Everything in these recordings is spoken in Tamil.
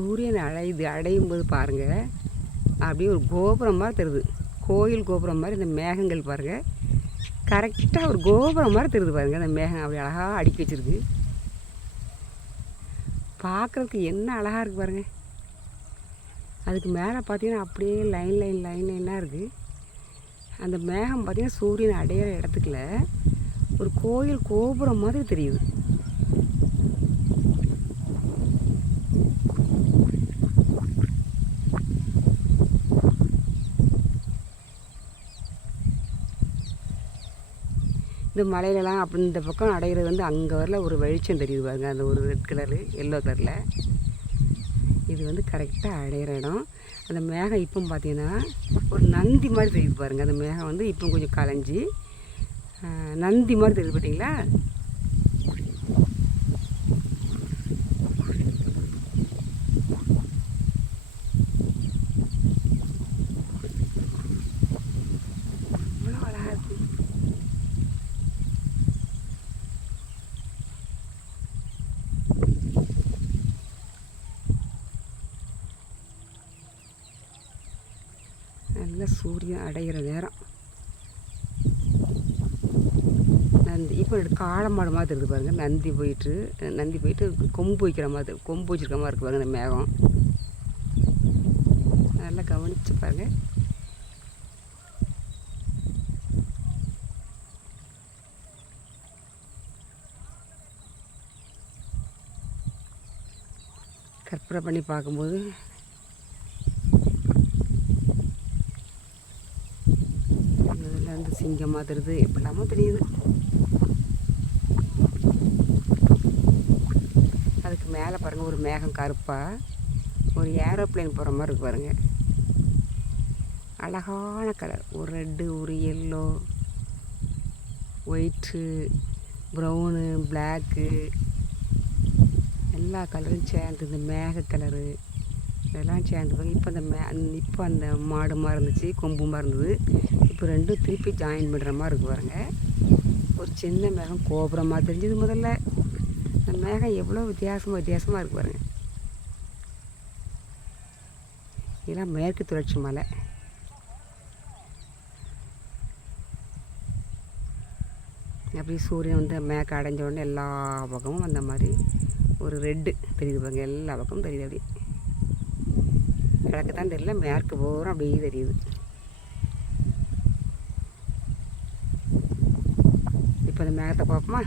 சூரியன் அடையும் போது பாருங்கள், அப்படியே ஒரு கோபுரம் மாதிரி தெரியுது. கோயில் கோபுரம் மாதிரி இந்த மேகங்கள் பாருங்கள், கரெக்டாக ஒரு கோபுரம் மாதிரி தெரியுது பாருங்கள். அந்த மேகம் அப்படி அழகாக அடுக்கி வச்சுருக்கு. பார்க்குறதுக்கு என்ன அழகாக இருக்குது பாருங்கள். அதுக்கு மேலே பார்த்தீங்கன்னா அப்படியே லைனாக இருக்குது. அந்த மேகம் பார்த்திங்கன்னா சூரியன் அடையிற இடத்துக்குள்ள ஒரு கோயில் கோபுரம் மாதிரி தெரியுது. இந்த மலையிலலாம் அப்படி இந்த பக்கம் அடைகிறது வந்து அங்கே வரல ஒரு வெளிச்சம் தெரியுது பாருங்க, அந்த ஒரு ரெட் கலரு எல்லோ கலரில். இது வந்து கரெக்டாக அடையிற இடம். அந்த மேகம் இப்போ பார்த்தீங்கன்னா ஒரு நந்தி மாதிரி தெரியுது பாருங்கள். அந்த மேகம் வந்து இப்போ கொஞ்சம் கலைஞ்சி நந்தி மாதிரி தெரியுது பார்த்தீங்களா. அவ்வளோ அழகாக இருக்குது. நல்ல சூரியன் அடைகிற நேரம். நந்தி இப்போ காளமாடு மாதிரி இருக்குது பாருங்கள். நந்தி போயிட்டு கொம்பு வைக்கிற மாதிரி, கொம்பு வச்சிருக்க மாதிரி இருக்குது பாருங்கள் அந்த மேகம். நல்லா கவனித்து பாருங்கள். கற்பனை பண்ணி பார்க்கும்போது சிங்கமாக தெரியுது, எப்படிலாமோ தெரியுது. அதுக்கு மேலே பாருங்கள் ஒரு மேகம் கருப்பாக ஒரு ஏரோப்ளேன் போகிற மாதிரி இருக்கு பாருங்கள். அழகான கலர், ஒரு ரெட்டு, ஒரு எல்லோ, ஒயிட்டு, ப்ரௌனு, பிளாக்கு, எல்லா கலரும் சேர்ந்து இந்த மேக கலரு இதெல்லாம் சேர்ந்து பாருங்க. இப்போ அந்த மாடு மாதிரி இருந்துச்சு, கொம்பு மாதிரி இருந்தது. இப்போ ரெண்டும் திருப்பி ஜாயின் பண்ணுற மாதிரி இருக்கு பாருங்க. ஒரு சின்ன மேகம் கோபுரமாக தெரிஞ்சது முதல்ல. அந்த மேகம் எவ்வளோ வித்தியாசமாக இருக்கு பாருங்க. இதெல்லாம் மேற்கு தொடர்ச்சி மலை. அப்படி சூரியன் வந்து மேற்கு அடைஞ்ச உடனே எல்லா பக்கமும் அந்த மாதிரி ஒரு ரெட்டு தெரியுது பாருங்க. எல்லா பக்கமும் தெரியுது. அப்படி கிழக்கு தான் தெரியல, மேற்கு பூரா அப்படியே தெரியுது. இப்போ அந்த மேகத்தை பார்ப்போமா.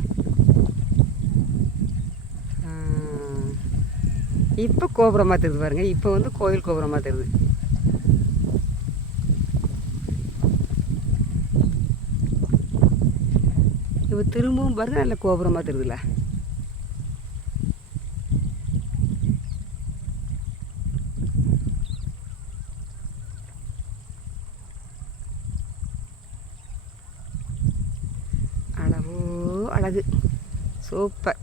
இப்போ கோபுரமாக தெரியுது பாருங்க. இப்போ வந்து கோயில் கோபுரமாக தெரியுது. இப்போ திரும்பவும் பாருங்க, நல்ல கோபுரமாக தெரியுதுல்ல. அழகு, சூப்பர்.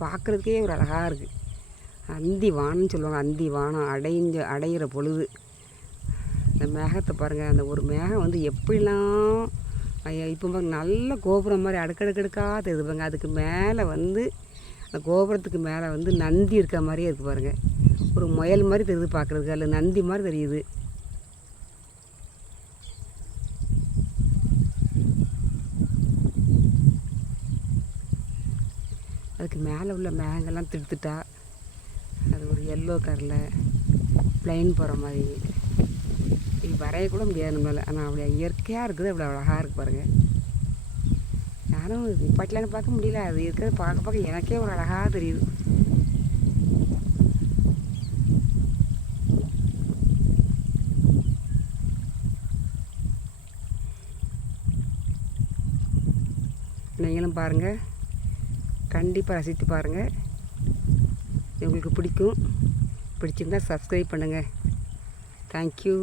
பார்க்குறதுக்கே ஒரு அழகாக இருக்குது. அந்தி வானம்னு சொல்லுவாங்க. அந்தி வானம் அடையிற பொழுது இந்த மேகத்தை பாருங்கள். அந்த ஒரு மேகம் வந்து எப்படிலாம் இப்போ பாருங்க, நல்ல கோபுரம் மாதிரி அடுக்கடுக்கடுக்காக தெரியுது பாருங்க. அதுக்கு மேலே வந்து அந்த கோபுரத்துக்கு மேலே வந்து நந்தி இருக்கிற மாதிரியே இருக்குது பாருங்கள். ஒரு முயல் மாதிரி தெரியுது பார்க்குறதுக்கு, அதில் நந்தி மாதிரி தெரியுது. அதுக்கு மேலே உள்ள மேகங்கள்லாம் திட்டுத்தா அது ஒரு எல்லோ கலரில் ப்ளைன் போகிற மாதிரி. இது வரையக்கூட முடியாது நம்மளால். ஆனால் அவ்வளோ இயற்கையாக இருக்குது, அவ்வளோ அழகாக இருக்குது பாருங்கள். யாரும் நிப்பாட்டலான்னு பார்க்க முடியல. அது இருக்கிறது பார்க்க எனக்கே ஒரு அழகாக தெரியுது. நீங்களும் பாருங்கள், கண்டிப்பாக ரசித்து பாருங்கள். உங்களுக்கு பிடிக்கும். பிடிச்சிருந்தால் சப்ஸ்கிரைப் பண்ணுங்கள். தேங்க்யூ.